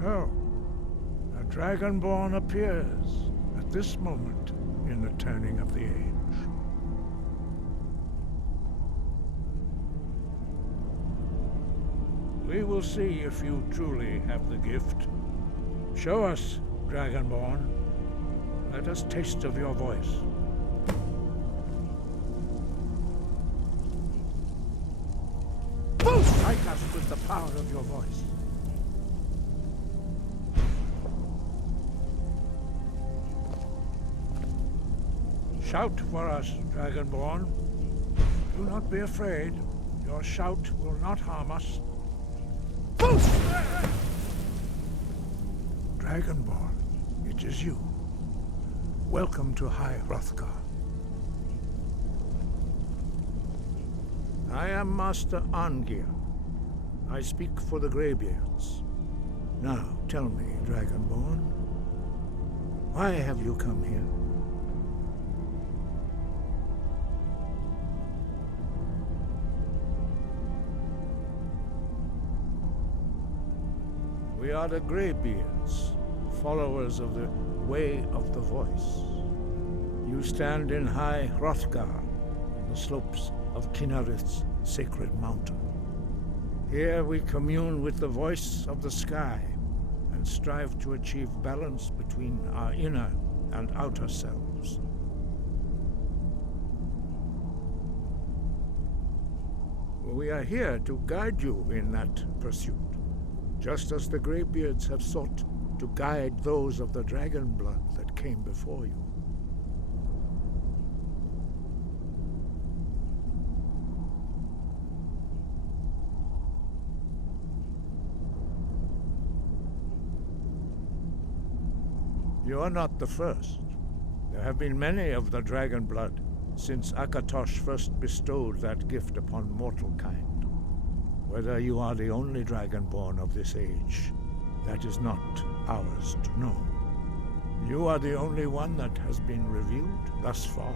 So, a Dragonborn appears at this moment in the turning of the age. We will see if you truly have the gift. Show us, Dragonborn. Let us taste of your voice. Strike us with the power of your voice. Shout for us, Dragonborn. Do not be afraid. Your shout will not harm us. Dragonborn, it is you. Welcome to High Hrothgar. I am Master Arngeir. I speak for the Greybeards. Now, tell me, Dragonborn, why have you come here? We are the Greybeards, followers of the Way of the Voice. You stand in High Hrothgar, on the slopes of Kinnarith's sacred mountain. Here we commune with the voice of the sky and strive to achieve balance between our inner and outer selves. We are here to guide you in that pursuit, just as the Greybeards have sought to guide those of the dragon blood that came before you. You are not the first. There have been many of the dragon blood since Akatosh first bestowed that gift upon mortal kind. Whether you are the only dragonborn of this age, that is not ours to know. You are the only one that has been revealed thus far.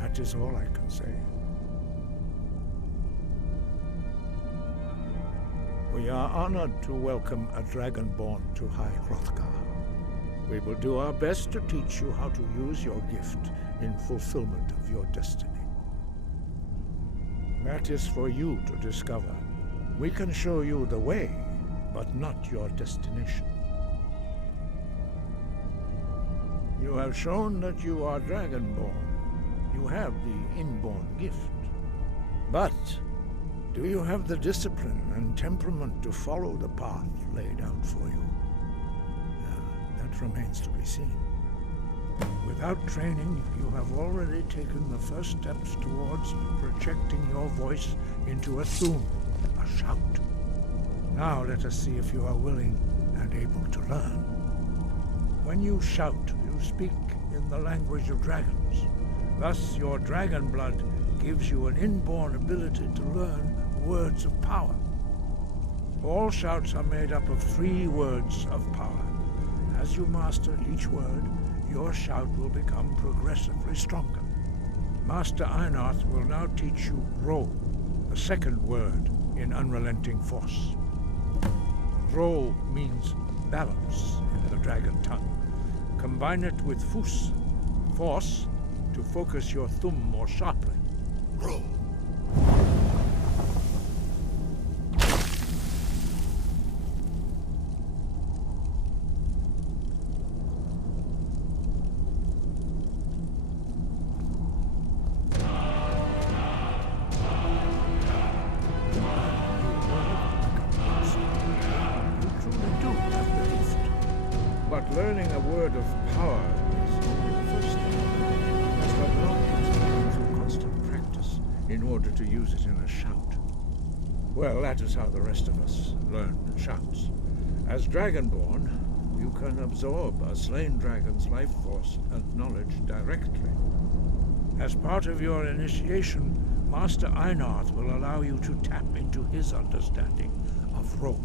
That is all I can say. We are honored to welcome a dragonborn to High Hrothgar. We will do our best to teach you how to use your gift in fulfillment of your destiny. That is for you to discover. We can show you the way, but not your destination. You have shown that you are dragonborn. You have the inborn gift. But do you have the discipline and temperament to follow the path laid out for you? That remains to be seen. Without training, you have already taken the first steps towards projecting your voice into a thum, a shout. Now let us see if you are willing and able to learn. When you shout, you speak in the language of dragons. Thus, your dragon blood gives you an inborn ability to learn words of power. All shouts are made up of 3 words of power. As you master each word, your shout will become progressively stronger. Master Einarth will now teach you Ro, the second word in Unrelenting Force. Ro means balance in the dragon tongue. Combine it with Fus, force, to focus your thumb more sharply. Ro. But learning a word of power is only the first step. As that knowledge is learned through constant practice in order to use it in a shout. Well, that is how the rest of us learn shouts. As Dragonborn, you can absorb a slain dragon's life force and knowledge directly. As part of your initiation, Master Einarth will allow you to tap into his understanding of Ro.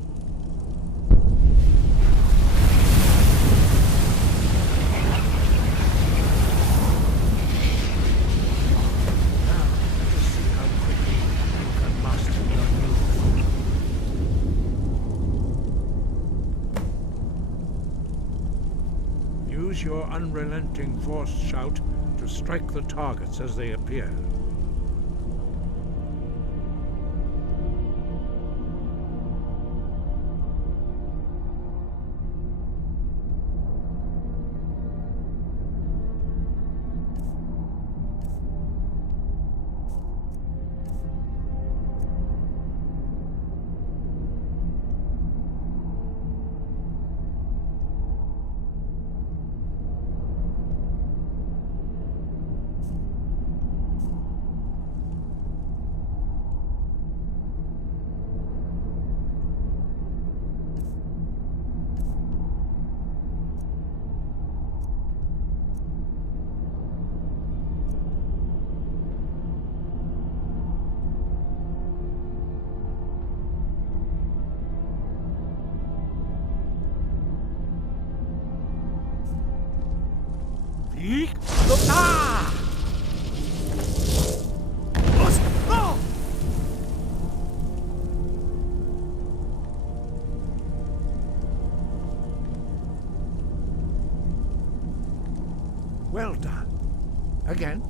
use your unrelenting force shout to strike the targets as they appear. Well done. Again.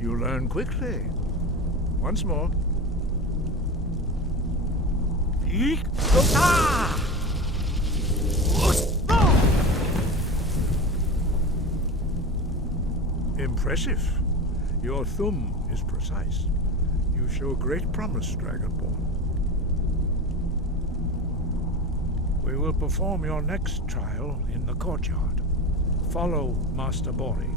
You learn quickly. Once more. Impressive. Your thumb is precise. You show great promise, Dragonborn. We will perform your next trial in the courtyard. Follow Master Bori.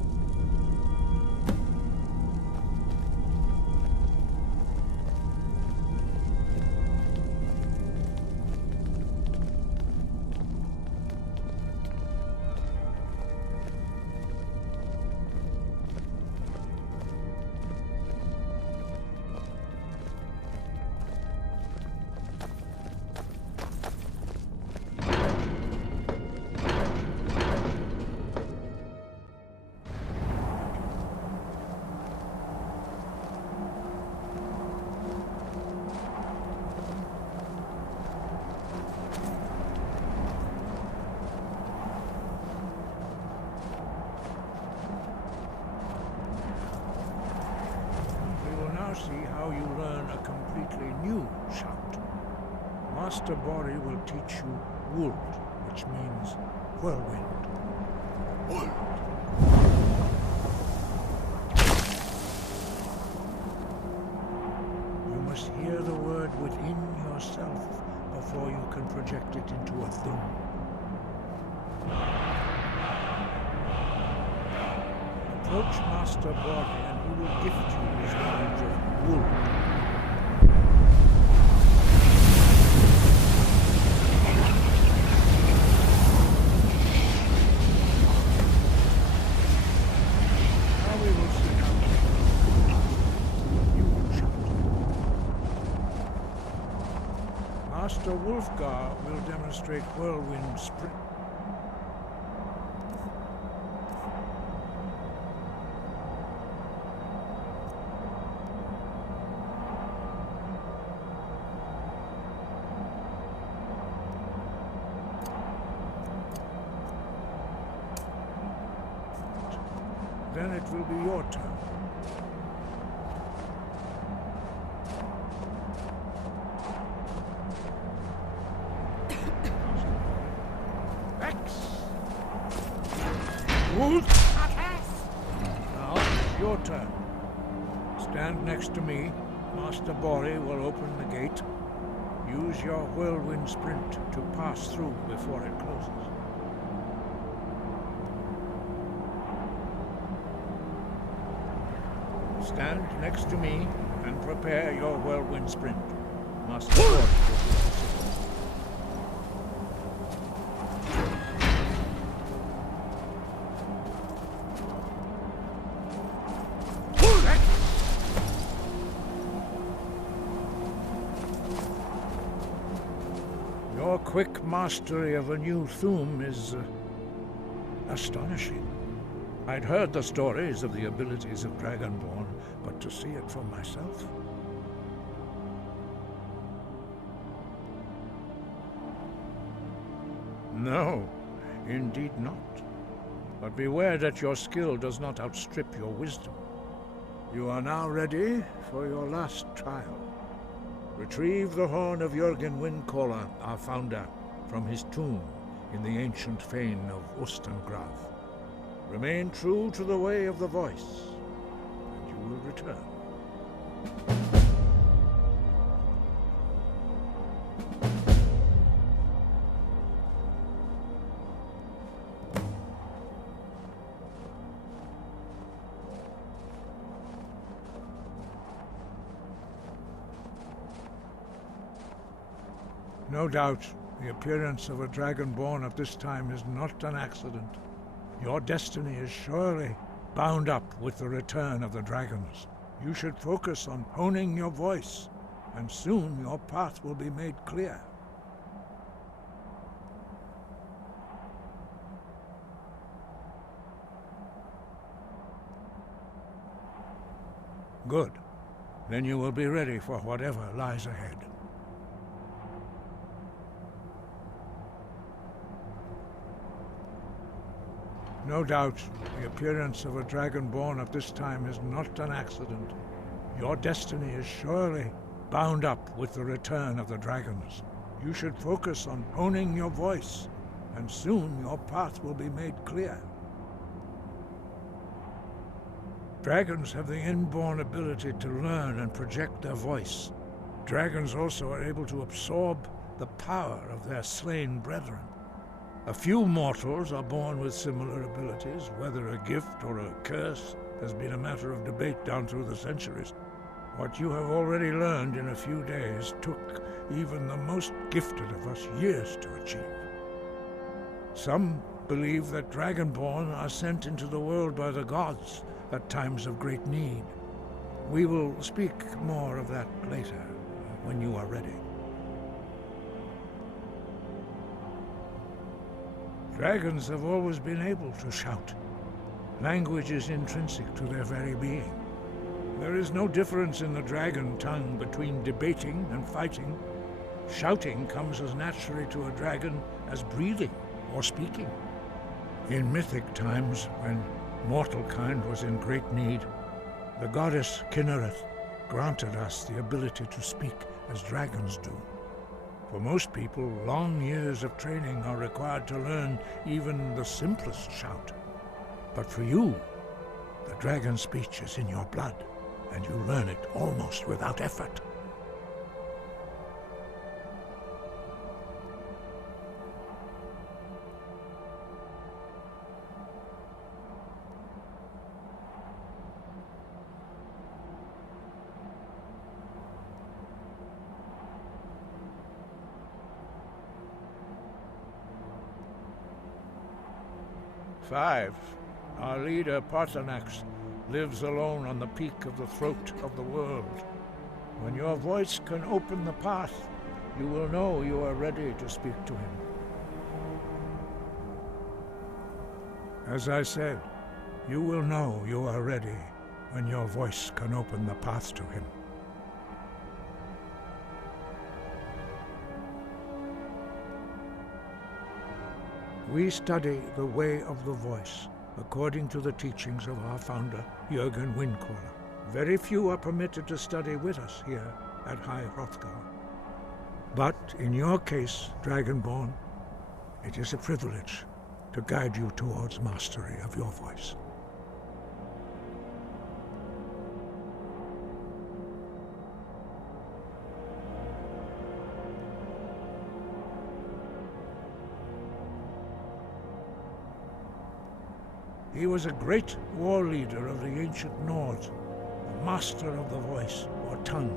See how you learn a completely new shout. Master Bori will teach you Wold, which means whirlwind. Wold. You must hear the word within yourself before you can project it into a thum. Approach Master Bori and he will gift you his knowledge of wool. Now we will see how you will shout. Master Wolfgar will demonstrate whirlwind sprint. Then it will be your turn. X. Wolf. Now it's your turn. Stand next to me. Master Bori will open the gate. Use your whirlwind sprint to pass through before it closes. Stand next to me and prepare your whirlwind sprint. Master Bori will Your quick mastery of a new thum is astonishing. I'd heard the stories of the abilities of Dragonborn, but to see it for myself... No, indeed not. But beware that your skill does not outstrip your wisdom. You are now ready for your last trial. Retrieve the horn of Jürgen Windcaller, our founder, from his tomb in the ancient fane of Ustengrav. Remain true to the way of the voice, and you will return. No doubt, the appearance of a Dragonborn at this time is not an accident. Your destiny is surely bound up with the return of the dragons. You should focus on honing your voice, and soon your path will be made clear. Good. Then you will be ready for whatever lies ahead. No doubt, the appearance of a Dragonborn at this time is not an accident. Your destiny is surely bound up with the return of the dragons. You should focus on honing your voice, and soon your path will be made clear. Dragons have the inborn ability to learn and project their voice. Dragons also are able to absorb the power of their slain brethren. A few mortals are born with similar abilities. Whether a gift or a curse has been a matter of debate down through the centuries. What you have already learned in a few days took even the most gifted of us years to achieve. Some believe that Dragonborn are sent into the world by the gods at times of great need. We will speak more of that later, when you are ready. Dragons have always been able to shout. Language is intrinsic to their very being. There is no difference in the dragon tongue between debating and fighting. Shouting comes as naturally to a dragon as breathing or speaking. In mythic times, when mortal kind was in great need, the goddess Kinnereth granted us the ability to speak as dragons do. For most people, long years of training are required to learn even the simplest shout. But for you, the dragon speech is in your blood, and you learn it almost without effort. Five. Our leader, Parthenax, lives alone on the peak of the throat of the world. When your voice can open the path, you will know you are ready to speak to him. As I said, you will know you are ready when your voice can open the path to him. We study the way of the voice, according to the teachings of our founder, Jürgen Windcaller. Very few are permitted to study with us here at High Hrothgar. But in your case, Dragonborn, it is a privilege to guide you towards mastery of your voice. He was a great war leader of the ancient Nords, a master of the voice, or tongue.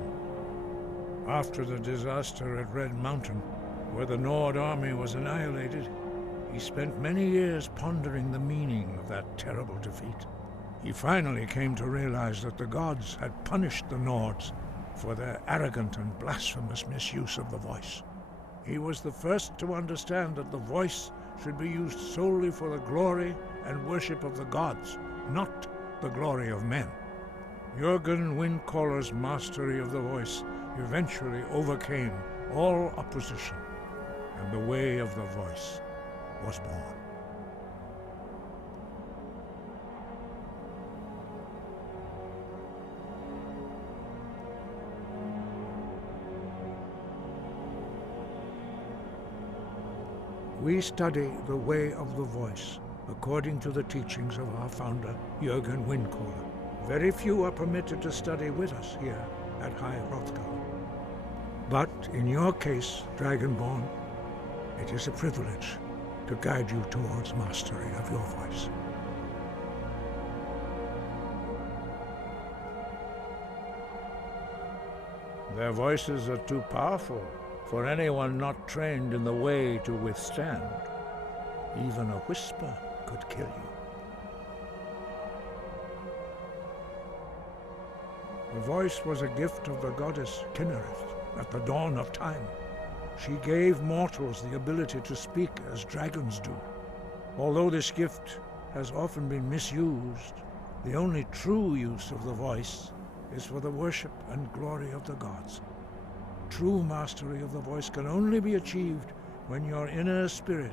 After the disaster at Red Mountain, where the Nord army was annihilated, he spent many years pondering the meaning of that terrible defeat. He finally came to realize that the gods had punished the Nords for their arrogant and blasphemous misuse of the voice. He was the first to understand that the voice should be used solely for the glory and worship of the gods, not the glory of men. Jürgen Windcaller's mastery of the voice eventually overcame all opposition, and the way of the voice was born. We study the way of the voice according to the teachings of our founder, Jürgen Windcaller. Very few are permitted to study with us here at High Hrothgar. But in your case, Dragonborn, it is a privilege to guide you towards mastery of your voice. Their voices are too powerful for anyone not trained in the way to withstand. Even a whisper could kill you. The voice was a gift of the goddess Kinnereth at the dawn of time. She gave mortals the ability to speak as dragons do. Although this gift has often been misused, the only true use of the voice is for the worship and glory of the gods. True mastery of the voice can only be achieved when your inner spirit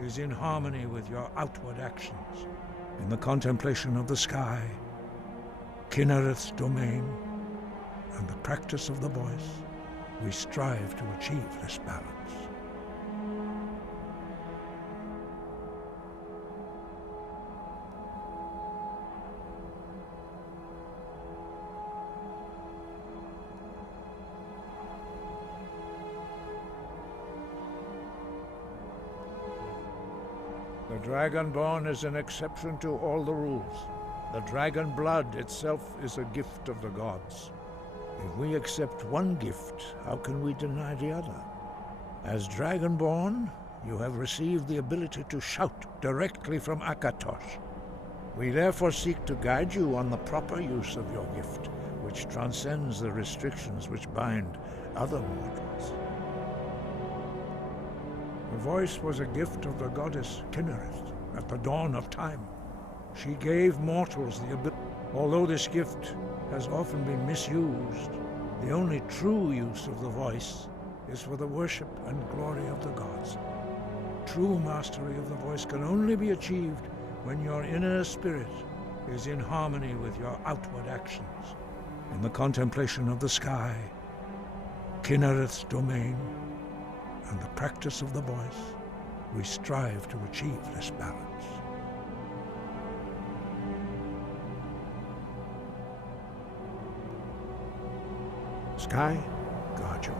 is in harmony with your outward actions. In the contemplation of the sky, Kinnereth's domain, and the practice of the voice, we strive to achieve this balance. The Dragonborn is an exception to all the rules. The dragon blood itself is a gift of the gods. If we accept one gift, how can we deny the other? As Dragonborn, you have received the ability to shout directly from Akatosh. We therefore seek to guide you on the proper use of your gift, which transcends the restrictions which bind other mortals. The voice was a gift of the goddess Kinnereth at the dawn of time. She gave mortals the ability. Although this gift has often been misused, the only true use of the voice is for the worship and glory of the gods. True mastery of the voice can only be achieved when your inner spirit is in harmony with your outward actions. In the contemplation of the sky, Kinnereth's domain, and the practice of the voice, we strive to achieve this balance. Sky, guard you.